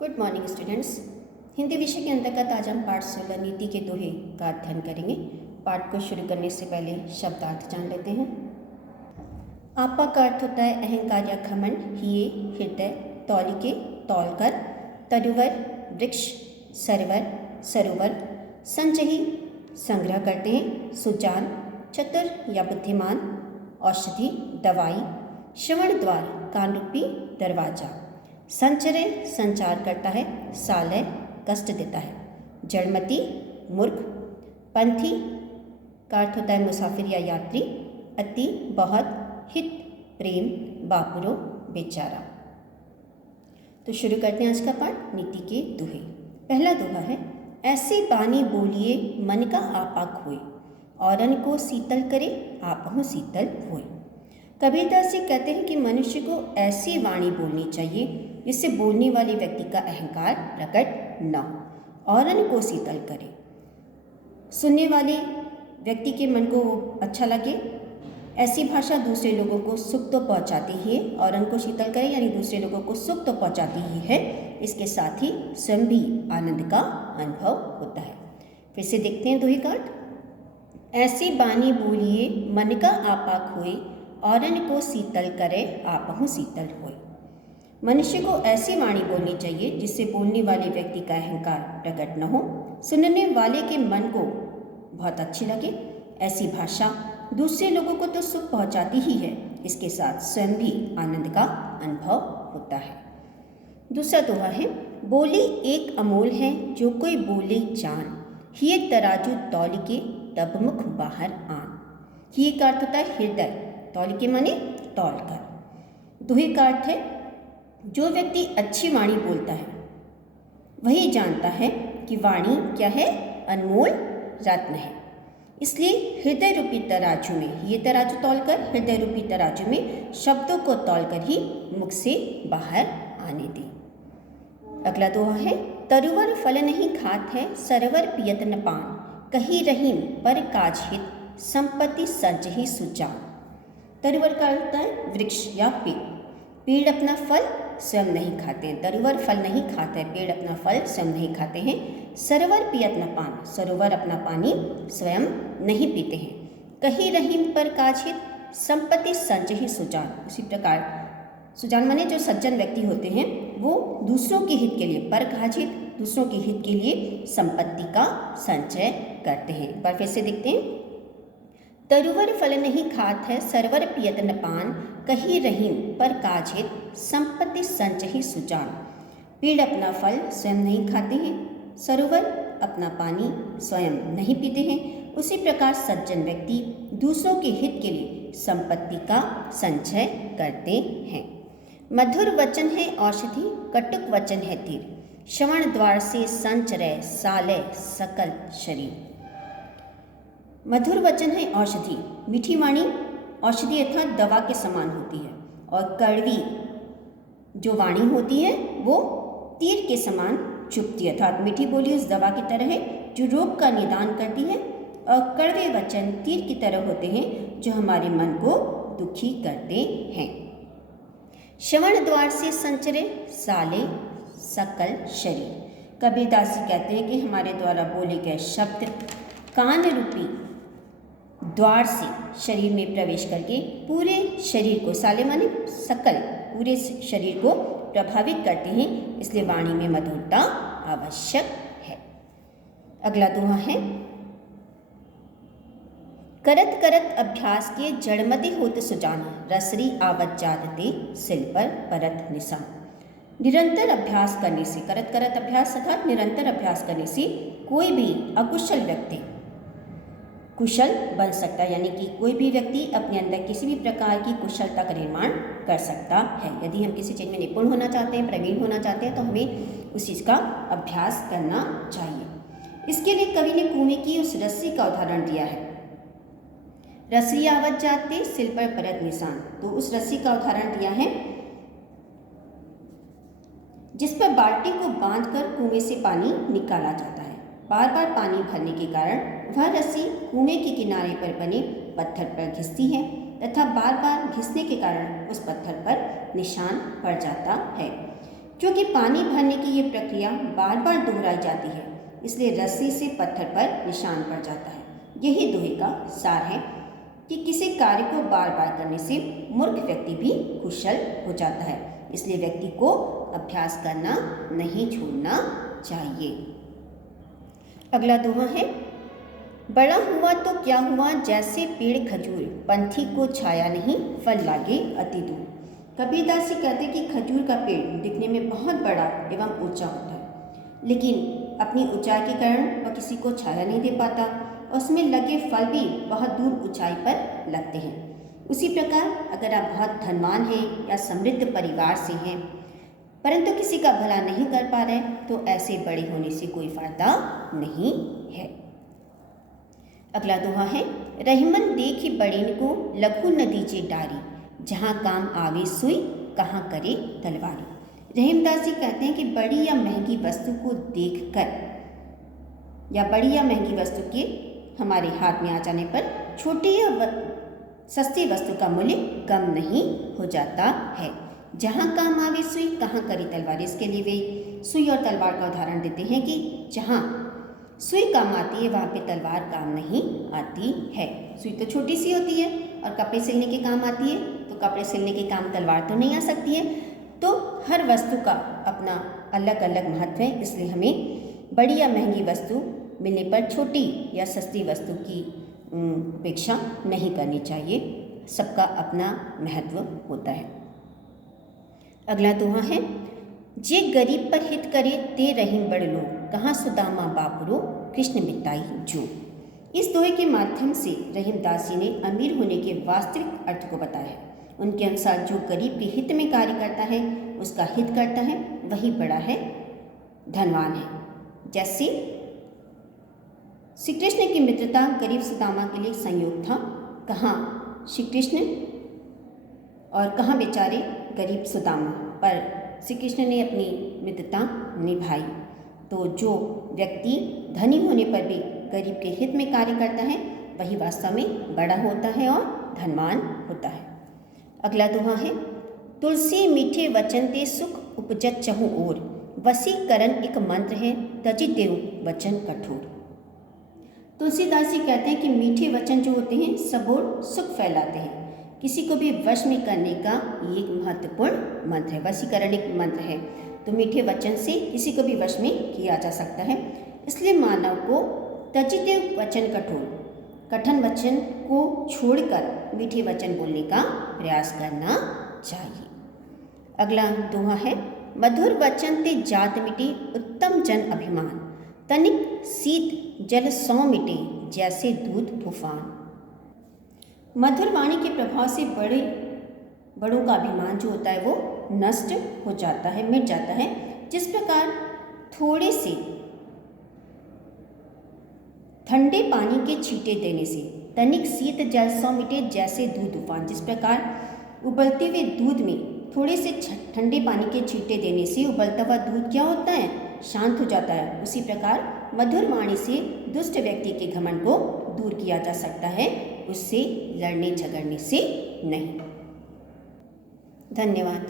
Good morning students. Hindi विषय के अंतर्गत आज हम पाठ 16 नीति के दोहे का अध्ययन करेंगे। पाठ को शुरू करने से पहले शब्दार्थ जान लेते हैं। आपा का अर्थ होता है अहंकार या घमंड, हिये हृदय, तौलिके तौलकर, तरुवर वृक्ष, सरवर सरोवर, संचही संग्रह करते हैं, सुजान चतुर या बुद्धिमान, औषधि दवाई, श्रवण द्वार कान रूपी दरवाजा, संचरय संचार करता है, सालय कष्ट देता है, जड़मति मूर्ख, पंथी का अर्थ होता है मुसाफिर या यात्री, अति बहुत, हित प्रेम, बापुरो बेचारा। तो शुरू करते हैं आज का पाठ नीति के दोहे। पहला दोहा है, ऐसी बानी बोलिए मन का आपा खोए, औरन को शीतल करे आपहु शीतल होए। कबीरदास जी कहते हैं कि मनुष्य को ऐसी वाणी बोलनी चाहिए जिससे बोलने वाले व्यक्ति का अहंकार प्रकट न हो, औरन को शीतल करे, सुनने वाले व्यक्ति के मन को अच्छा लगे। ऐसी भाषा दूसरे लोगों को सुख तो पहुंचाती ही है, औरन को शीतल करे यानी दूसरे लोगों को सुख तो पहुंचाती ही है, इसके साथ ही स्वयं भी आनंद का अनुभव होता है। फिर से देखते हैं दोहे का अर्थ, ऐसी बानी बोलिए मन का आपा खोए, औरन को शीतल करे आपहु शीतल होए। मनुष्य को ऐसी वाणी बोलनी चाहिए जिससे बोलने वाले व्यक्ति का अहंकार प्रकट न हो, सुनने वाले के मन को बहुत अच्छी लगे। ऐसी भाषा दूसरे लोगों को तो सुख पहुंचाती ही है, इसके साथ स्वयं भी आनंद का अनुभव होता है। दूसरा दोहा है, बोली एक अमोल है जो कोई बोले जान, हिये तराजू तौलिके तब मुख बाहर आन। हिये का अर्थ होता है हृदय, तौलिके माने तौल कर। दोहे का अर्थ है, जो व्यक्ति अच्छी वाणी बोलता है वही जानता है कि वाणी क्या है, अनमोल रत्न है। इसलिए हृदय रूपी तराजू में, ये तराजू तौलकर हृदय रूपी तराजू में शब्दों को तौलकर ही मुख से बाहर आने दें। अगला दोहा है, तरुवर फल नहीं खात है, सरवर पियत न पान, कही रहीम पर काज हित, संपत्ति संचही सुजान। तरुवर का अर्थ है वृक्ष या पेड़। पेड़ अपना फल स्वयं नहीं खाते हैं, तरुवर फल नहीं खाते हैं, पेड़ अपना फल स्वयं नहीं खाते हैं। सरोवर पियत न पान, सरोवर अपना पानी स्वयं नहीं पीते हैं। कही रहीम पर काजित, संपत्ति संचही सुजान। उसी प्रकार सुजान माने जो सज्जन व्यक्ति होते हैं वो दूसरों के हित के लिए, पर काजित दूसरों के हित के लिए संपत्ति का संचय करते हैं। एक बार फिर से देखते हैं, तरुवर फल नहीं खात है, सरवर पियत न पान, कही रहीम पर काजित, संपत्ति संचही सुजान। पेड़ अपना फल स्वयं नहीं खाते हैं, सरोवर अपना पानी स्वयं नहीं पीते हैं। उसी प्रकार सज्जन व्यक्ति दूसरों के हित के लिए संपत्ति का संचय करते हैं। मधुर वचन है औषधि, कटुक वचन है तीर, श्रवण द्वार से संचरय सालय सकल शरीर। मधुर वचन है औषधि, मीठी वाणी औषधि अर्थात दवा के समान होती है, और कड़वी जो वाणी होती है वो तीर के समान चुभती है, अर्थात मीठी बोली उस दवा की तरह है जो रोग का निदान करती है, और कड़वे वचन तीर की तरह होते हैं जो हमारे मन को दुखी करते हैं। श्रवण द्वार से संचरे साले सकल शरीर। कबीरदास जी कहते हैं कि हमारे द्वारा बोले गए शब्द कान रूपी द्वार से शरीर में प्रवेश करके पूरे शरीर को, साले माने सकल, पूरे शरीर को प्रभावित करते हैं, इसलिए वाणी में मधुरता आवश्यक है। अगला दोहा है, करत करत अभ्यास के जड़मति होत सुजाना, रसरी आवत जादते सिल पर परत निशान। निरंतर अभ्यास करने से, करत करत अभ्यास अर्थात निरंतर अभ्यास करने से कोई भी अकुशल व्यक्ति कुशल बन सकता है, यानी कि कोई भी व्यक्ति अपने अंदर किसी भी प्रकार की कुशलता का निर्माण कर सकता है। यदि हम किसी चीज़ में निपुण होना चाहते हैं, प्रवीण होना चाहते हैं, तो हमें उस चीज़ का अभ्यास करना चाहिए। इसके लिए कवि ने कुएं की उस रस्सी का उदाहरण दिया है, रस्सी आवत जाते सिल पर परत निशान। तो उस रस्सी का उदाहरण दिया है जिस पर बाल्टी को बांधकर कुएं से पानी निकाला जाता है। बार बार पानी भरने के कारण वह रस्सी कुएं के किनारे पर बने पत्थर पर घिसती है तथा बार बार घिसने के कारण उस पत्थर पर निशान पड़ जाता है। क्योंकि पानी भरने की ये प्रक्रिया बार बार दोहराई जाती है, इसलिए रस्सी से पत्थर पर निशान पड़ जाता है। यही दोहे का सार है कि किसी कार्य को बार बार करने से मूर्ख व्यक्ति भी कुशल हो जाता है, इसलिए व्यक्ति को अभ्यास करना नहीं छोड़ना चाहिए। अगला दोहा है, बड़ा हुआ तो क्या हुआ जैसे पेड़ खजूर, पंथी को छाया नहीं फल लागे अति दूर। कबीरदास जी कहते हैं कि खजूर का पेड़ दिखने में बहुत बड़ा एवं ऊंचा होता है, लेकिन अपनी ऊंचाई के कारण वह किसी को छाया नहीं दे पाता और उसमें लगे फल भी बहुत दूर ऊंचाई पर लगते हैं। उसी प्रकार अगर आप बहुत धनवान हैं या समृद्ध परिवार से हैं परंतु किसी का भला नहीं कर पा रहे, तो ऐसे बड़े होने से कोई फायदा नहीं है। अगला दोहा है, रहीमन देखी बड़ेन को लघु न दीजे डारी, जहाँ काम आवे सुई कहाँ करे तलवारी। रहीमदास जी कहते हैं कि बड़ी या महंगी वस्तु को देखकर या बड़ी या महंगी वस्तु के हमारे हाथ में आ जाने पर छोटी या सस्ती वस्तु का मूल्य कम नहीं हो जाता है। जहाँ काम आवे सुई कहाँ करे तलवार, इसके लिए वे सुई और तलवार का उदाहरण देते हैं कि जहाँ सुई काम आती है वहाँ पे तलवार काम नहीं आती है। सुई तो छोटी सी होती है और कपड़े सिलने के काम आती है, तो कपड़े सिलने के काम तलवार तो नहीं आ सकती है। तो हर वस्तु का अपना अलग अलग महत्व है, इसलिए हमें बड़ी या महंगी वस्तु मिलने पर छोटी या सस्ती वस्तु की अपेक्षा नहीं करनी चाहिए। सबका अपना महत्व होता है। अगला दोहा है, जे गरीब पर हित करे ते रहीम बड़ लोग, कहाँ सुदामा बापरो कृष्ण मिताई जो। इस दोहे के माध्यम से रहीमदास जी ने अमीर होने के वास्तविक अर्थ को बताया है। उनके अनुसार जो गरीब के हित में कार्य करता है, उसका हित करता है, वही बड़ा है, धनवान है। जैसे श्री कृष्ण की मित्रता गरीब सुदामा के लिए संयोग था। कहाँ श्री कृष्ण और कहाँ बेचारे गरीब सुदामा, पर श्री कृष्ण ने अपनी मित्रता निभाई। तो जो व्यक्ति धनी होने पर भी गरीब के हित में कार्य करता है, वही वास्तव में बड़ा होता है और धनवान होता है। अगला दोहा है, तुलसी मीठे वचन ते सुख उपजत चहु ओर, वसीकरण एक मंत्र है तजि देव वचन कठोर। तुलसीदास जी कहते हैं कि मीठे वचन जो होते हैं सब ओर सुख फैलाते हैं। किसी को भी वश में करने का ये एक महत्वपूर्ण मंत्र है। वशीकरण एक मंत्र है, तो मीठे वचन से किसी को भी वश में किया जा सकता है। इसलिए मानव को तजिते वचन कठोर, कठिन वचन को छोड़कर मीठे वचन बोलने का प्रयास करना चाहिए। अगला दोहा है, मधुर वचन ते जात मिटे उत्तम जन अभिमान, तनिक शीत जल सौ मिटे जैसे दूध तूफान। मधुर वाणी के प्रभाव से बड़ों का अभिमान जो होता है वो नष्ट हो जाता है, मिट जाता है। जिस प्रकार थोड़े से ठंडे पानी के छींटे देने से तनिक शीत जल सौ मिटे जैसे दूध तूफान। जिस प्रकार उबलते हुए दूध में थोड़े से ठंडे पानी के छींटे देने से उबलता हुआ दूध क्या होता है, शांत हो जाता है। उसी प्रकार मधुर वाणी से दुष्ट व्यक्ति के घमंड को दूर किया जा सकता है, उससे लड़ने झगड़ने से नहीं। धन्यवाद।